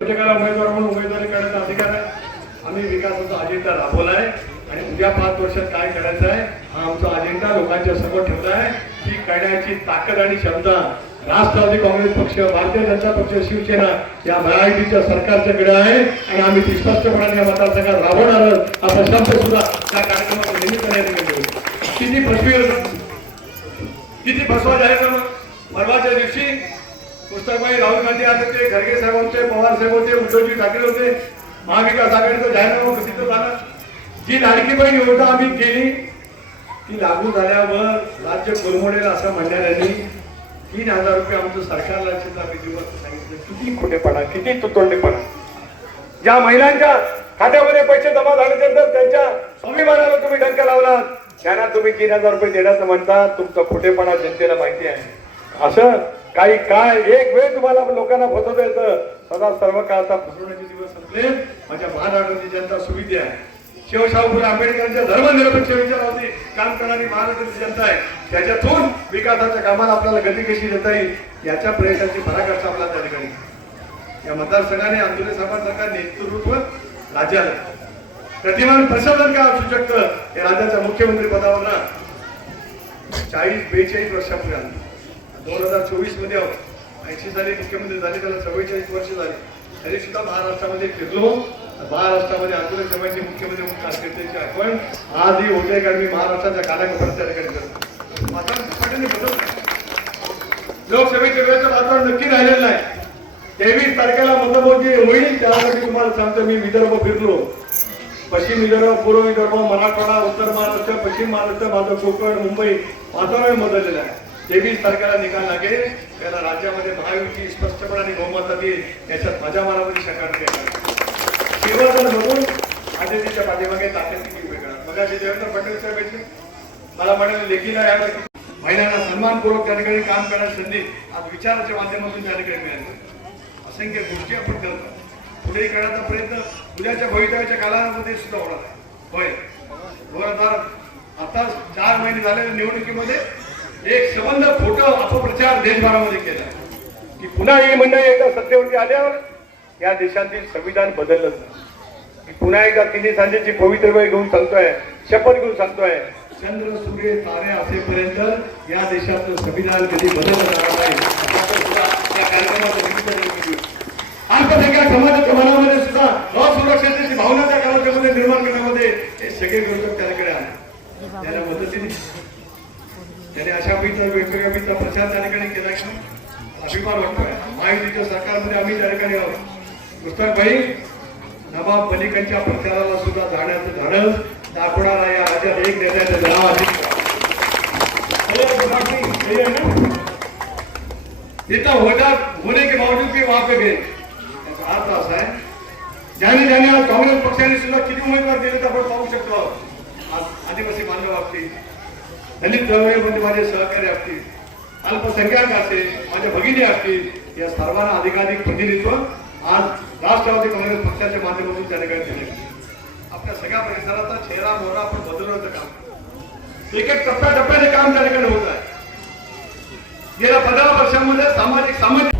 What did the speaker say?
प्रत्येकाला उमेदवार म्हणून उमेदवारी करण्याचा अधिकार आहे. आम्ही विकासाचा अजेंडा राबवला आहे आणि उद्या पाच वर्षात काय करायचं आहे हा आमचा अजेंडा लोकांच्या समोर ठेवला आहे. ती करण्याची ताकद आणि क्षमता राष्ट्रवादी काँग्रेस पक्ष भारतीय जनता पक्ष शिवसेना या महायुतीच्या सरकारच्याकडे आहे. आणि आम्ही ती स्पष्टपणाने या मतदारसंघात राबवणार आहोत. असा शब्द सुद्धा त्या कार्यक्रमाच्या निमित्ताने केले किती फसवी किती फसवा जाहीरनामा परवाच्या दिवशी पुस्तकबाई राहुल गांधी आता होते खरगे साहेब होते पवार साहेब होते उद्धवजी ठाकरे होते. महाविकास आघाडीचा जाहीरनामा प्रसिद्ध झाला जी लाडकी बहीण योजना आम्ही केली ती लागू झाल्यावर राज्य कोलमोडेल असं म्हणणाऱ्यांनी तीन हजार रुपये आमचं सरकारला चिंता सांगितलं. किती खोटेपणा किती तुतोंडेपणा. ज्या महिलांच्या खात्यामध्ये पैसे जमा झाल्यानंतर त्यांच्या स्वाभिमानाला तुम्ही डंका लावलात. त्यांना तुम्ही तीन हजार रुपये देण्याचं म्हणता तुमचा खोटेपणा जनतेला माहिती आहे. असं काही काय एक वेळ तुम्हाला लोकांना फसवता येतं. सदा सर्व काळचा फसवण्याचे दिवस संपले. माझ्या महाराष्ट्राची जनता सुविधी आहे. शिवशाहू फुले आंबेडकरांच्या धर्मनिरपेक्ष विचारावरती काम करणारी महाराष्ट्राची जनता आहे. त्याच्यातून विकासाच्या कामाला आपल्याला गती कशी देता येईल याच्या प्रयत्नाची पराकाष्ठा आपल्याला त्या ठिकाणी. या मतदारसंघाने आंदोलन साहेबांसारखा नेतृत्व राज्याला प्रतिमान प्रशासन काय असू शकतं हे राज्याच्या मुख्यमंत्री पदावर ना. चाळीस बेचाळीस वर्षापूर्वी आलं. दोन हजार चोवीसमध्ये हो. ऐंशी साली मुख्यमंत्री झाले त्याला चव्वेचाळीस वर्ष झाली. तरी सुद्धा महाराष्ट्रामध्ये फिरलो. महाराष्ट्रामध्ये आंदोलन सभेचे मुख्यमंत्री म्हणून कारकिर्दीची आठवण. आजही होते कारण मी महाराष्ट्राच्या कानाकोपऱ्यात त्या ठिकाणी करतो वातावरण झपाट्याने बदलत लोकसभेच्या वेळेचं वातावरण नक्की राहिलेलं नाही. तेवीस तारखेला मतमोजणी होईल त्यासाठी तुम्हाला सांगतो मी विदर्भ फिरलो. पश्चिम विदर्भ पूर्व विदर्भ मराठवाडा उत्तर महाराष्ट्र पश्चिम महाराष्ट्र माझं कोकण मुंबई वातावरण बदललेलं आहे. तेवीस तारखेला निकाल लागेल. त्याला राज्यामध्ये महायुती स्पष्टपणाने बहुमतात येईल याच्यात माझ्या मनामध्ये शंका नाही शिवजन म्हणून आदितीच्या पाठीमागे ताकद किती वेगळा. मग देवेंद्र फडणवीस साहेब भेटले मला म्हणाले लेखीला यायला महिलांना सन्मानपूर्वक त्या ठिकाणी काम करण्याची संधी आज विचाराच्या माध्यमातून त्या ठिकाणी मिळाली. असंख्य गोष्टी आपण करतो. पुढे करण्याचा प्रयत्न उद्याच्या भवितव्याच्या कालामध्ये सुद्धा होणार आहे. होय. दोन हजार आता चार महिने झालेल्या निवडणुकीमध्ये. एक संबंध खोटं अपप्रचार देशभरामध्ये केला. की पुन्हा ही मंडळी एकदा सत्तेवरती आल्यावर या देशातील संविधान बदललं मी पुन्हा एकदा तिन्ही सांजेची पवित्र वेळ घेऊन सांगतोय शपथ घेऊन सांगतोय. चंद्र सूर्य तारे असेपर्यंत या देशाचं संविधान कधी बदललं जाणार नाही. या कार्यक्रमाचं अल्पसंख्याक समाजाच्या मनामध्ये सुद्धा असुरक्षतेची भावना त्या कार्यक्रमामध्ये निर्माण करण्यामध्ये हे सगळे घटक त्याकडे आले त्याला मदतीने त्याने अशा पैसा वेगवेगळ्या प्रचार त्या ठिकाणी केला की अभिमान वाटतोय महायुतीच्या सरकारमध्ये आम्ही त्या ठिकाणी आहोत. पुस्तक भाई नवाब मलिकांच्या प्रचाराला सुद्धा जाण्याचं धाडस दाखवणारा या राज्यात एक नेत्याचं नाव इतना होता होने के बावजूद भी वहां पे गए त्याचा अर्थ असा आहे ज्याने ज्याने आज काँग्रेस पक्षाने सुद्धा किती उमेदवार दिले तर आपण पाहू शकतो. आज आदिवासी बांधव असतील दलित चळवळीमध्ये माझे सहकारी असतील अल्पसंख्याक असतील माझ्या भगिनी असतील या सर्वांना अधिकाधिक प्रतिनिधित्व आज राष्ट्रवादी काँग्रेस पक्षाच्या माध्यमातून त्या ठिकाणी दिले आपल्या सगळ्या परिसराचा चेहरा मोहरा आपण बदलण्याचं काम करतो. एक एक टप्प्याटप्प्याने काम त्या ठिकाणी होत आहे गेल्या पंधरा वर्षांमध्ये सामाजिक सामाजिक